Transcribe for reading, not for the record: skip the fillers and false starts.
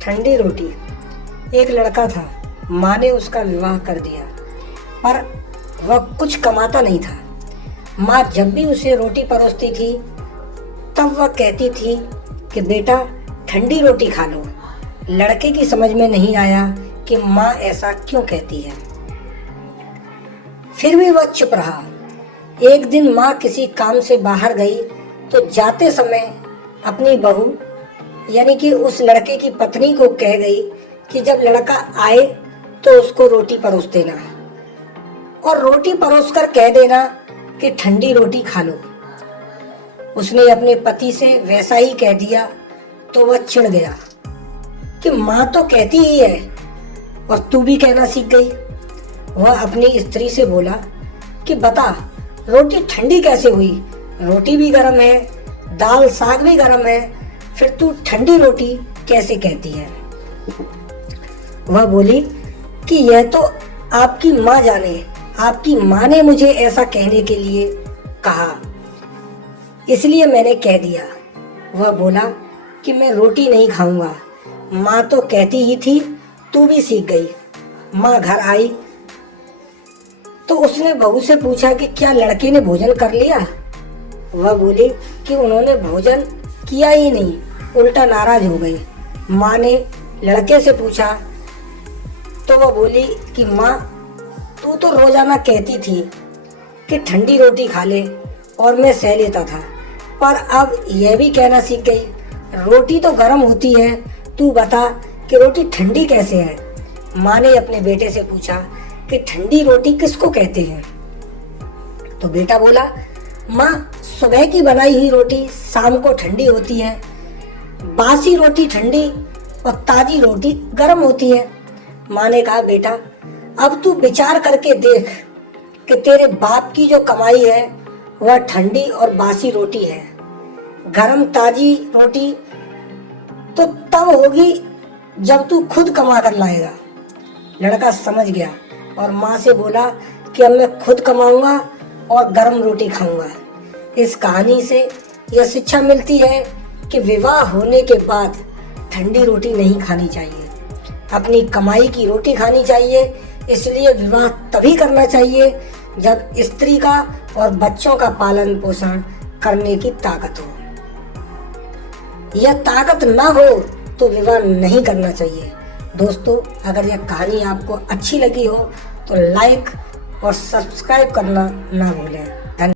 ठंडी रोटी। एक लड़का था, माँ ने उसका विवाह कर दिया, पर वह कुछ कमाता नहीं था। माँ जब भी उसे रोटी परोसती थी तब वह कहती थी कि बेटा ठंडी रोटी खा लो। लड़के की समझ में नहीं आया कि माँ ऐसा क्यों कहती है। फिर भी वह चुप रहा। एक दिन माँ किसी काम से बाहर गई तो जाते समय अपनी बहू यानी कि उस लड़के की पत्नी को कह गई कि जब लड़का आए तो उसको रोटी परोस देना और रोटी परोस कर कह देना कि ठंडी रोटी खा लो। उसने अपने पति से वैसा ही कह दिया तो वह चिढ़ गया कि माँ तो कहती ही है और तू भी कहना सीख गई। वह अपनी स्त्री से बोला कि बता रोटी ठंडी कैसे हुई? रोटी भी गर्म है, दाल साग भी गर्म है, फिर तू ठंडी रोटी कैसे कहती है? वह बोली कि यह तो आपकी माँ जाने, आपकी माँ ने मुझे ऐसा कहने के लिए कहा, इसलिए मैंने कह दिया। वह बोला कि मैं रोटी नहीं खाऊंगा, माँ तो कहती ही थी, तू भी सीख गई। माँ घर आई तो उसने बहू से पूछा कि क्या लड़के ने भोजन कर लिया? वह बोली कि उन्होंने भोजन किया ही नहीं, उल्टा नाराज हो गए। माँ ने लड़के से पूछा तो वह बोली कि माँ तू तो रोजाना कहती थी कि ठंडी रोटी खा ले और मैं सह लेता था, पर अब यह भी कहना सीख गई रोटी तो गर्म होती है, तू बता कि रोटी ठंडी कैसे है? माँ ने अपने बेटे से पूछा कि ठंडी रोटी किसको कहते हैं? तो बेटा बोला माँ सुबह की बनाई हुई रोटी शाम को ठंडी होती है, बासी रोटी ठंडी और ताजी रोटी गर्म होती है। माँ ने कहा बेटा अब तू विचार करके देख कि तेरे बाप की जो कमाई है वह ठंडी और बासी रोटी है। गर्म ताजी रोटी तो तब होगी जब तू खुद कमा कर लाएगा। लड़का समझ गया और माँ से बोला कि अब मैं खुद कमाऊंगा और गर्म रोटी खाऊंगा। इस कहानी से यह शिक्षा मिलती है कि विवाह होने के बाद ठंडी रोटी नहीं खानी चाहिए, अपनी कमाई की रोटी खानी चाहिए। इसलिए विवाह तभी करना चाहिए जब स्त्री का और बच्चों का पालन पोषण करने की ताकत हो। यह ताकत ना हो तो विवाह नहीं करना चाहिए। दोस्तों अगर यह कहानी आपको अच्छी लगी हो तो लाइक और सब्सक्राइब करना ना भूलें।